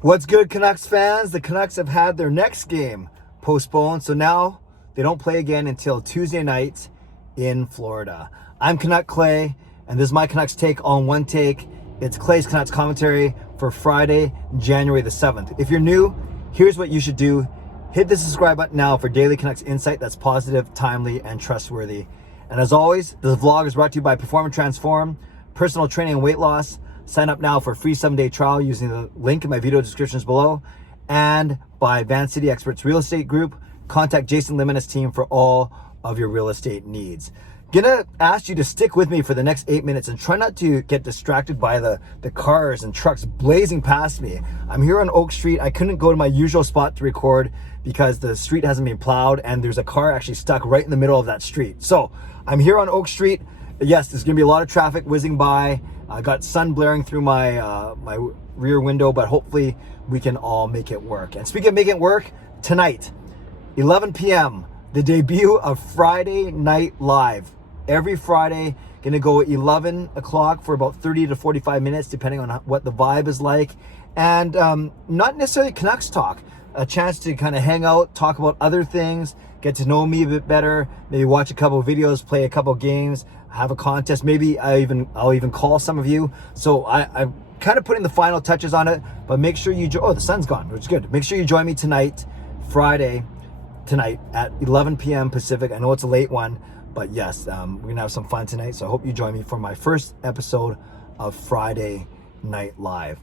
What's good, Canucks fans? The Canucks have had their next game postponed, so now they don't play again until Tuesday night in Florida. I'm Canuck Clay, and this is my Canucks take on one take. It's Clay's Canucks commentary for Friday, January the 7th. If you're new, here's what you should do. Hit the subscribe button now for daily Canucks insight that's positive, timely, and trustworthy. And as always, this vlog is brought to you by Perform and Transform, personal training and weight loss. Sign up now for a free 7-day trial using the link in my video descriptions below, and by Van City Experts Real Estate Group. Contact Jason Lim and his team for all of your real estate needs. Gonna ask you to stick with me for the next 8 minutes and try not to get distracted by the cars and trucks blazing past me. I'm here on Oak Street. I couldn't go to my usual spot to record because the street hasn't been plowed and there's a car actually stuck right in the middle of that street. So I'm here on Oak Street. Yes, there's gonna be a lot of traffic whizzing by. I got sun blaring through my my rear window, but hopefully we can all make it work. And speaking of making it work, tonight, 11 p.m., the debut of Friday Night Live. Every Friday, gonna go 11 o'clock for about 30 to 45 minutes, depending on what the vibe is like. And not necessarily Canucks talk, a chance to kind of hang out, talk about other things, get to know me a bit better, maybe watch a couple of videos, play a couple of games, have a contest. Maybe I'll even call some of you. So I'm kind of putting the final touches on it, but make sure you the sun's gone, which is good. Make sure you join me tonight, Friday tonight at 11 p.m. Pacific. I know it's a late one, but yes, we're gonna have some fun tonight. So I hope you join me for my first episode of Friday Night Live.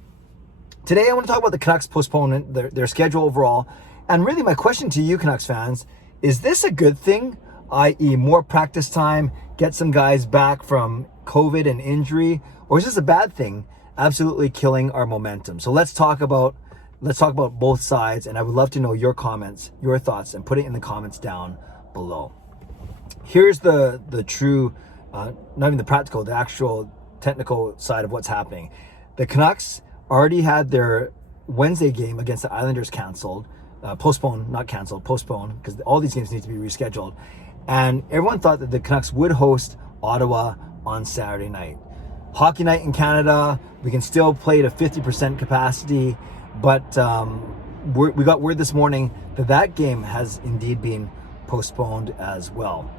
Today I want to talk about the Canucks postponement, their schedule overall, and really my question to you Canucks fans, is this a good thing? I.e. more practice time, get some guys back from COVID and injury, or is this a bad thing, absolutely killing our momentum? So let's talk about both sides, and I would love to know your comments, your thoughts, and put it in the comments down below. Here's the true, not even the practical, the actual technical side of what's happening. The Canucks already had their Wednesday game against the Islanders postponed, not canceled, postponed, because all these games need to be rescheduled. And everyone thought that the Canucks would host Ottawa on Saturday night. Hockey night in Canada, we can still play to 50% capacity, but we got word this morning that game has indeed been postponed as well.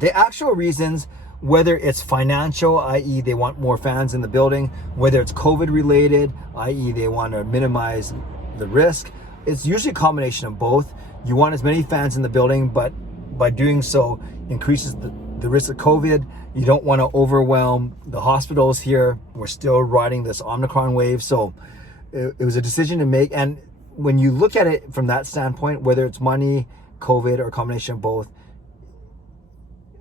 The actual reasons, whether it's financial, i.e. they want more fans in the building, whether it's COVID related, i.e. they want to minimize the risk, it's usually a combination of both. You want as many fans in the building, but by doing so increases the risk of COVID. You don't want to overwhelm the hospitals here. We're still riding this Omicron wave. So it was a decision to make. And when you look at it from that standpoint, whether it's money, COVID, or a combination of both,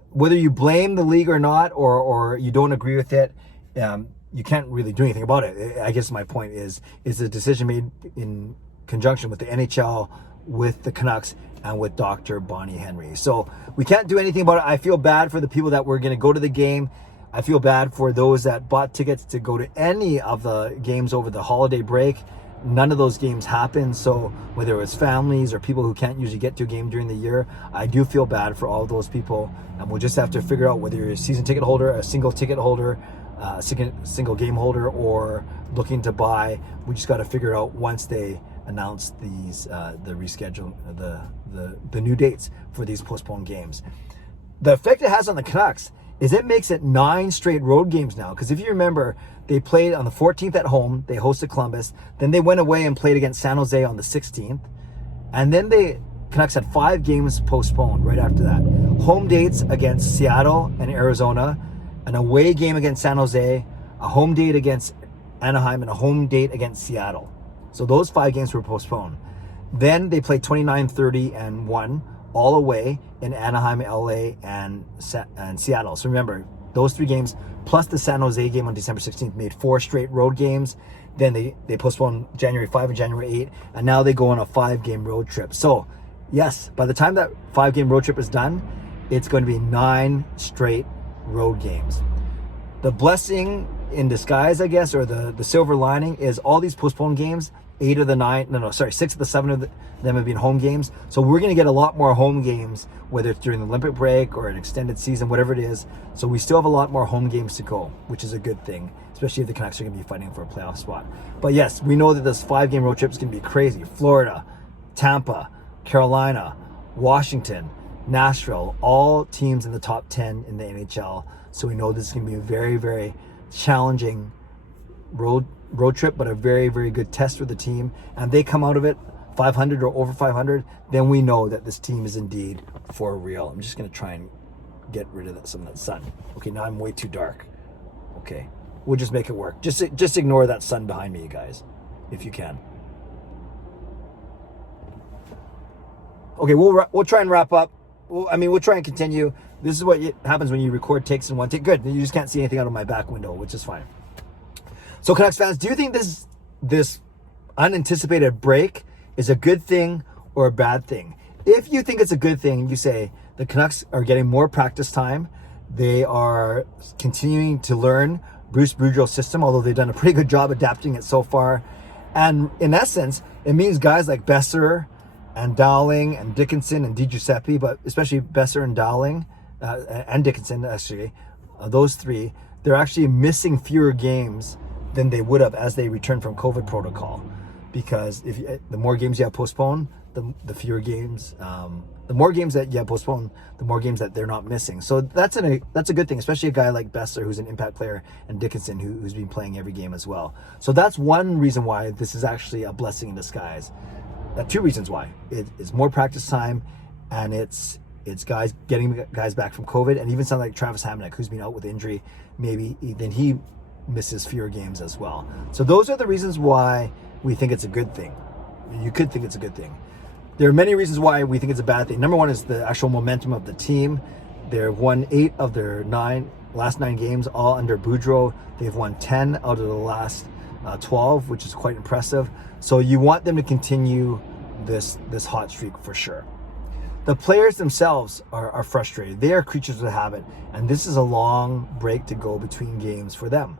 whether you blame the league or not, or you don't agree with it, you can't really do anything about it. I guess my point is a decision made in conjunction with the NHL, with the Canucks, and with Dr. Bonnie Henry. So we can't do anything about it. I feel bad for the people that were going to go to the game. I feel bad for those that bought tickets to go to any of the games over the holiday break. None of those games happened. So whether it was families or people who can't usually get to a game during the year, I do feel bad for all of those people. And we'll just have to figure out whether you're a season ticket holder, a single ticket holder, a single game holder, or looking to buy. We just got to figure it out once they announce these the reschedule, the new dates for these postponed games. The effect it has on the Canucks is it makes it 9 straight road games now. Because if you remember, they played on the 14th at home, they hosted Columbus, then they went away and played against San Jose on the 16th, and then Canucks had 5 games postponed right after that. Home dates against Seattle and Arizona, an away game against San Jose, a home date against Anaheim, and a home date against Seattle. So those 5 games were postponed. Then they played 29, 30, and 1 all away in Anaheim, LA, and Seattle. So remember, those 3 games plus the San Jose game on December 16th made 4 straight road games. Then they postponed January 5 and January 8, and now they go on a 5-game road trip. So yes, by the time that 5-game road trip is done, it's going to be 9 straight road games. The blessing in disguise, I guess, or the silver lining is all these postponed games, 6 of the 7 of them have been home games. So we're going to get a lot more home games, whether it's during the Olympic break or an extended season, whatever it is. So we still have a lot more home games to go, which is a good thing. especially if the Canucks are going to be fighting for a playoff spot. But yes, we know that this 5-game road trip is going to be crazy. Florida, Tampa, Carolina, Washington, Nashville, all teams in the top 10 in the NHL. So we know this is going to be a very, very challenging road trip, but a very, very good test for the team. And they come out of it 500 or over 500, then we know that this team is indeed for real. I'm just going to try and get rid of some of that sun. Okay, now I'm way too dark. Okay, we'll just make it work. Just ignore that sun behind me, you guys, if you can. Okay, we'll try and wrap up. We'll try and continue. This is what happens when you record takes in one take. Good, you just can't see anything out of my back window, which is fine. So Canucks fans, do you think this unanticipated break is a good thing or a bad thing? If you think it's a good thing, you say the Canucks are getting more practice time. They are continuing to learn Bruce Boudreau's system, although they've done a pretty good job adapting it so far. And in essence, it means guys like Besser and Dowling and Dickinson and DiGiuseppe, but especially Besser and Dowling and Dickinson, actually, those three, they're actually missing fewer games than they would have as they return from COVID protocol. Because the more games you have postponed, the fewer games, the more games that you have postponed, the more games that they're not missing. So that's a good thing, especially a guy like Besser, who's an impact player, and Dickinson, who's been playing every game as well. So that's one reason why this is actually a blessing in disguise. Two reasons why. It's more practice time, and it's guys getting guys back from COVID, and even something like Travis Hamonic, who's been out with injury, maybe then he misses fewer games as well. So those are the reasons why we think it's a good thing. You could think it's a good thing. There are many reasons why we think it's a bad thing. Number one is the actual momentum of the team. They've won 8 of their last 9 games, all under Boudreau. They've won 10 out of the last 12, which is quite impressive. So you want them to continue this hot streak for sure. The players themselves are frustrated. They are creatures of habit, and this is a long break to go between games for them.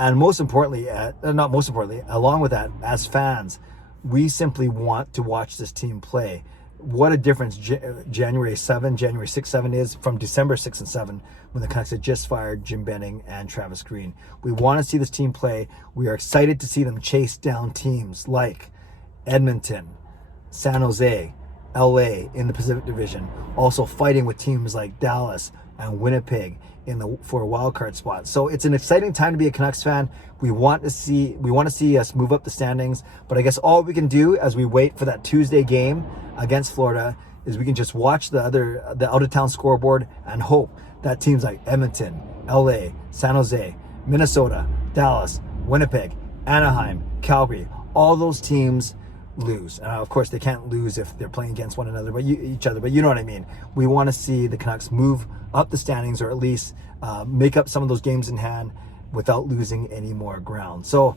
And most importantly, not most importantly, along with that, as fans, we simply want to watch this team play. What a difference January 6, 7 is from December 6 and 7, when the Canucks had just fired Jim Benning and Travis Green. We want to see this team play. We are excited to see them chase down teams like Edmonton, San Jose, LA in the Pacific Division, also fighting with teams like Dallas and Winnipeg for a wild card spot. So it's an exciting time to be a Canucks fan. We want to see us move up the standings, but I guess all we can do as we wait for that Tuesday game against Florida is we can just watch the out of town scoreboard and hope that teams like Edmonton, LA, San Jose, Minnesota, Dallas, Winnipeg, Anaheim, Calgary, all those teams lose. And of course they can't lose if they're playing against one another, but each other, but you know what I mean. We want to see the Canucks move up the standings, or at least make up some of those games in hand without losing any more ground. So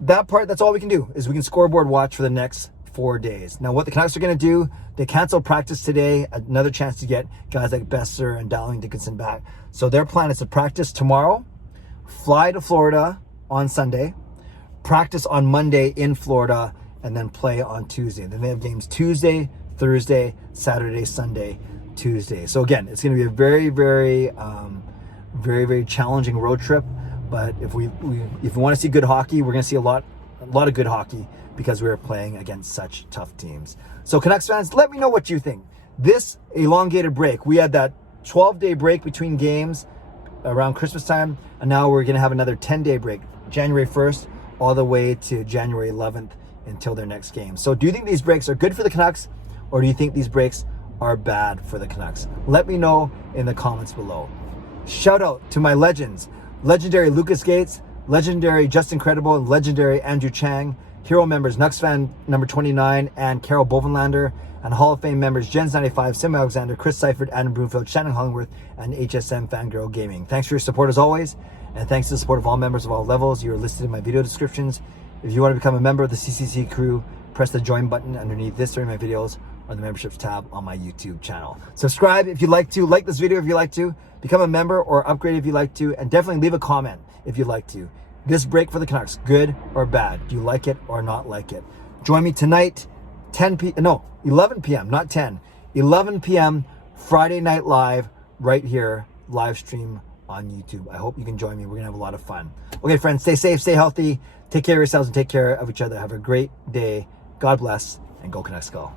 that's all we can do, is we can scoreboard watch for the next 4 days. Now what the Canucks are going to do, they cancel practice today, another chance to get guys like Besser and Dowling Dickinson back. So their plan is to practice tomorrow, fly to Florida on Sunday, practice on Monday in Florida, and then play on Tuesday. Then they have games Tuesday, Thursday, Saturday, Sunday, Tuesday. So again, it's going to be a very, very, very, very challenging road trip. But if we want to see good hockey, we're going to see a lot of good hockey, because we're playing against such tough teams. So Canucks fans, let me know what you think. This elongated break, we had that 12-day break between games around Christmas time, and now we're going to have another 10-day break, January 1st all the way to January 11th until their next game. So do you think these breaks are good for the Canucks, or do you think these breaks are bad for the Canucks? Let me know in the comments below. Shout out to my legends, legendary Lucas Gates, legendary Justin Credible, and legendary Andrew Chang, hero members nucksfan number 29 and Carol Bovenlander, and Hall of Fame members Jens95, Sim Alexander, Chris Seifert, Adam Broomfield, Shannon Hollingworth, and HSM Fangirl Gaming. Thanks for your support as always, and thanks to the support of all members of all levels. You are listed in my video descriptions. If you want to become a member of the CCC Crew, press the join button underneath this during my videos, or the memberships tab on my YouTube channel. Subscribe if you'd like to, like this video if you'd like to, become a member or upgrade if you'd like to, and definitely leave a comment if you'd like to. This break for the Canucks, good or bad? Do you like it or not like it? Join me tonight, 11 p.m., not 10, 11 p.m. Friday Night Live, right here, live stream on YouTube. I hope you can join me. We're going to have a lot of fun. Okay, friends, stay safe, stay healthy, take care of yourselves and take care of each other. Have a great day. God bless, and go Canucks go.